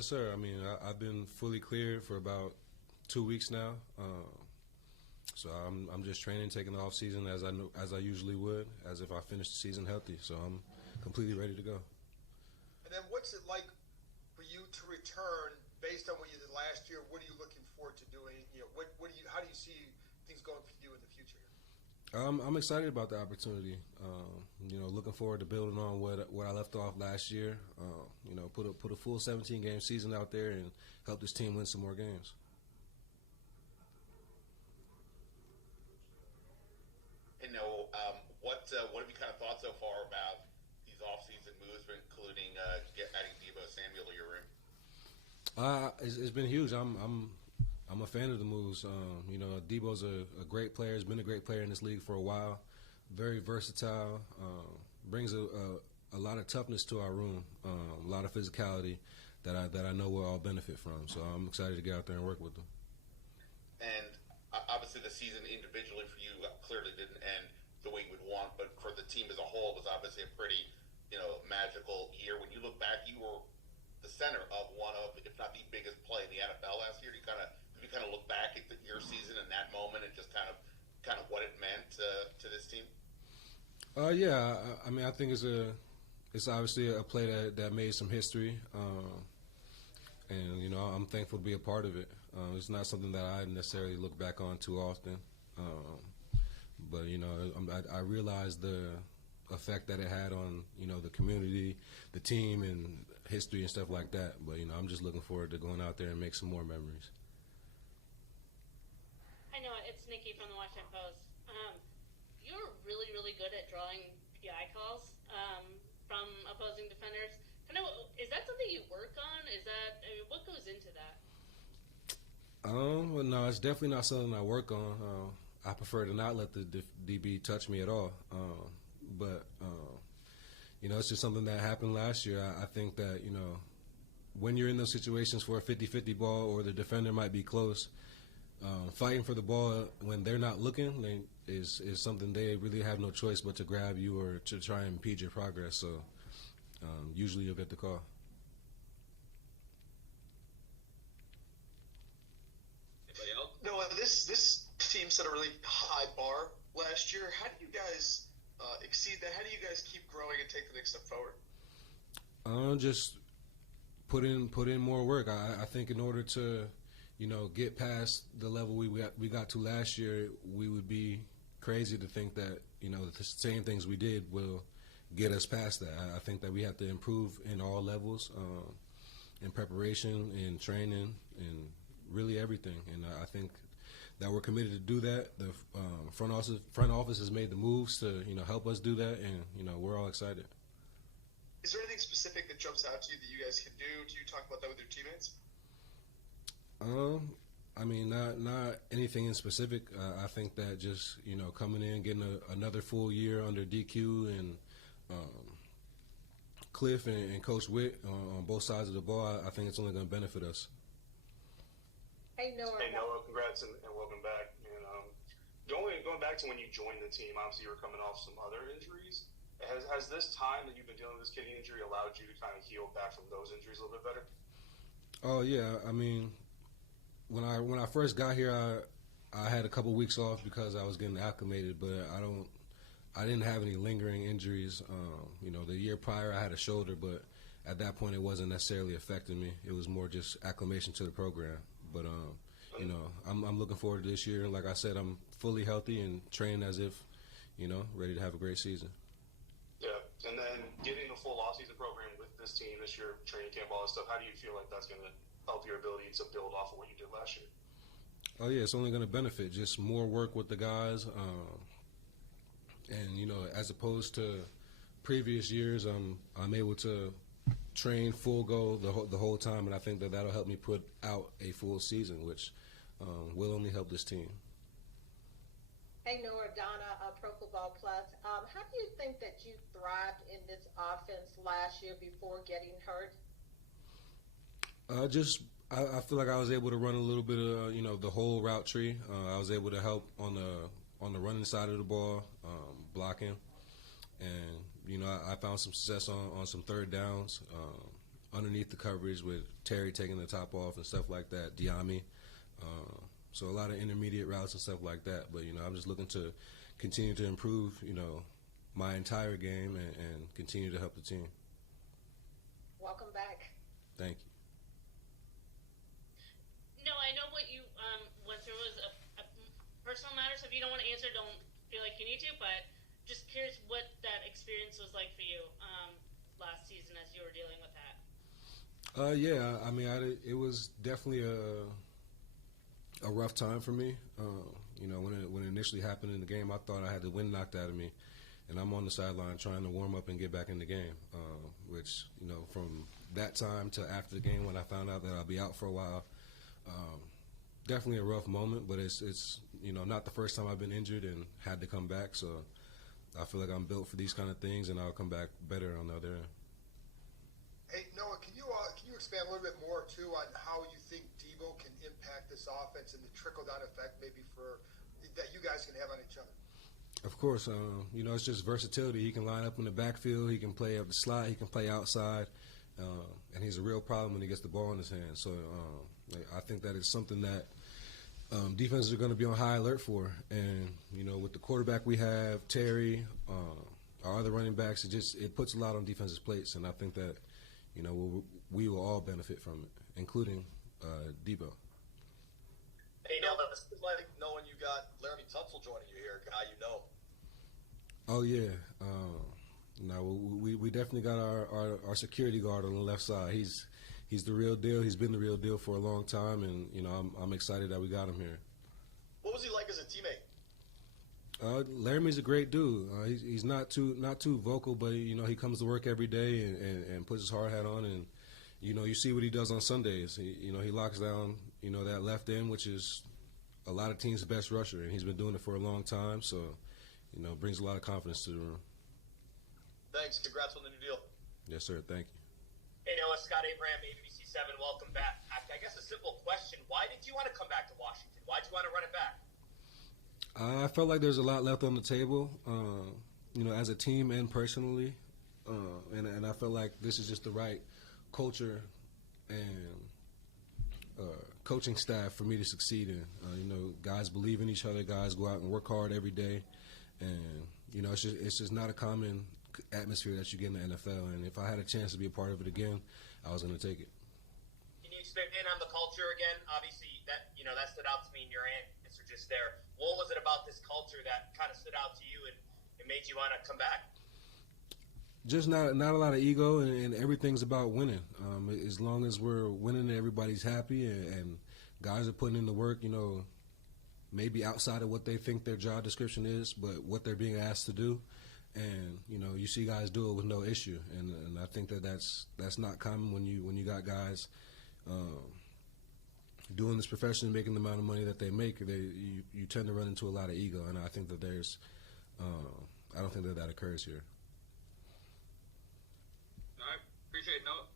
Yes, sir. I mean, I've been fully cleared for about 2 weeks now. So I'm just training, taking the off season as I usually would, as if I finished the season healthy. So I'm completely ready to go. And then what's it like for you to return based on what you did last year? What are you looking forward to doing? How do you see things going for you in the future? I'm excited about the opportunity. Looking forward to building on what I left off last year. Put a full 17-game season out there and help this team win some more games. And what have you kind of thought so far about these off-season moves, including adding Deebo Samuel to your room? It's been huge. I'm a fan of the moves. Debo's a great player. Has been a great player in this league for a while. Very versatile. Brings a lot of toughness to our room. A lot of physicality that I know we'll all benefit from. So I'm excited to get out there and work with them. And obviously, the season individually for you clearly didn't end the way you would want, but for the team as a whole, it was obviously a pretty, magical year. When you look back, you were the center of one of, if not the biggest play in the NFL last year. You kind of look back at your season and that moment and just kind of what it meant to this team. Yeah. I mean, I think it's obviously a play that made some history, and I'm thankful to be a part of it. It's not something that I necessarily look back on too often, but I realize the effect that it had on the community, the team, and history and stuff like that. But I'm just looking forward to going out there and make some more memories. I know it's Nikki from the Washington Post. You're really, really good at drawing PI calls from opposing defenders. Is that something you work on? What goes into that? Well, no, it's definitely not something I work on. I prefer to not let the DB touch me at all. But it's just something that happened last year. I think that when you're in those situations for a 50-50 ball or the defender might be close, fighting for the ball when they're not looking is something they really have no choice but to grab you or to try and impede your progress. So usually you'll get the call. Anybody else? No, this team set a really high bar last year. How do you guys exceed that? How do you guys keep growing and take the next step forward? Just put in more work. I think in order to get past the level we got to last year, we would be crazy to think that the same things we did will get us past that. I think that we have to improve in all levels, in preparation, in training, in really everything. And I think that we're committed to do that. The front office has made the moves to help us do that, and we're all excited. Is there anything specific that jumps out to you that you guys can do? Do you talk about that with your teammates? I mean, not anything in specific. I think that just coming in, getting another full year under DQ and Cliff and Coach Witt on both sides of the ball, I think it's only going to benefit us. Hey Noah, congrats and welcome back. And going back to when you joined the team, obviously you were coming off some other injuries. Has this time that you've been dealing with this kidney injury allowed you to kind of heal back from those injuries a little bit better? Oh yeah, I mean, when I first got here, I had a couple weeks off because I was getting acclimated, but I didn't have any lingering injuries. The year prior I had a shoulder, but at that point it wasn't necessarily affecting me. It was more just acclimation to the program. But I'm looking forward to this year. Like I said, I'm fully healthy and training as if ready to have a great season. Yeah, and then getting the full off-season program with this team this year, training camp, all that stuff, how do you feel like that's going to help your ability to build off of what you did last year? Oh, yeah, it's only going to benefit. Just more work with the guys. And, as opposed to previous years, I'm able to train full go the whole time, and I think that that'll help me put out a full season, which will only help this team. Hey, Noah, Donna, Pro Football Plus. How do you think that you thrived in this offense last year before getting hurt? I feel like I was able to run a little bit of the whole route tree. I was able to help on the running side of the ball, blocking, and I found some success on some third downs. underneath the coverage with Terry taking the top off and stuff like that, Diami. So a lot of intermediate routes and stuff like that. But, I'm just looking to continue to improve, my entire game and continue to help the team. Welcome back. Thank you. No, I know what you went through was a personal matter, so if you don't want to answer, don't feel like you need to, but just curious what that experience was like for you last season as you were dealing with that. Yeah, I mean, it was definitely a rough time for me. When it initially happened in the game, I thought I had the wind knocked out of me, and I'm on the sideline trying to warm up and get back in the game, which, from that time to after the game when I found out that I'll be out for a while, definitely a rough moment, but it's not the first time I've been injured and had to come back, so I feel like I'm built for these kind of things, and I'll come back better on the other end. Hey, Noah, can you expand a little bit more, too, on how you think Debo can impact this offense and the trickle-down effect maybe that you guys can have on each other? Of course, it's just versatility. He can line up in the backfield. He can play up the slot. He can play outside. And he's a real problem when he gets the ball in his hand. So I think that is something that defenses are going to be on high alert for. And, with the quarterback we have, Terry, our other running backs, it puts a lot on defenses' plates. And I think that, we will all benefit from it, including Debo. Hey, now this is like knowing you got Laramie Tunsil joining you here, a guy you know. Oh, yeah. We definitely got our security guard on the left side. He's the real deal. He's been the real deal for a long time, and I'm excited that we got him here. What was he like as a teammate? Laramie's a great dude. He's not too vocal, but he comes to work every day and puts his hard hat on, and you see what he does on Sundays. He locks down that left end, which is a lot of teams' best rusher, and he's been doing it for a long time. So brings a lot of confidence to the room. Thanks. Congrats on the new deal. Yes, sir. Thank you. Hey, Noah, Scott Abraham, ABC7. Welcome back. I guess a simple question. Why did you want to come back to Washington? Why did you want to run it back? I felt like there's a lot left on the table, as a team and personally. And I felt like this is just the right culture and coaching staff for me to succeed in. Guys believe in each other. Guys go out and work hard every day. And, it's just not a common atmosphere that you get in the NFL. And if I had a chance to be a part of it again, I was going to take it. Can you expand on the culture again? Obviously, that stood out to me in your answer just there. What was it about this culture that kind of stood out to you and it made you want to come back? Just not a lot of ego, and everything's about winning. As long as we're winning, everybody's happy, and guys are putting in the work, maybe outside of what they think their job description is, but what they're being asked to do. And, you see guys do it with no issue. And I think that's not common when you got guys doing this profession, making the amount of money that they make. You tend to run into a lot of ego, and I think that I don't think that occurs here. All right. Appreciate it, Noah.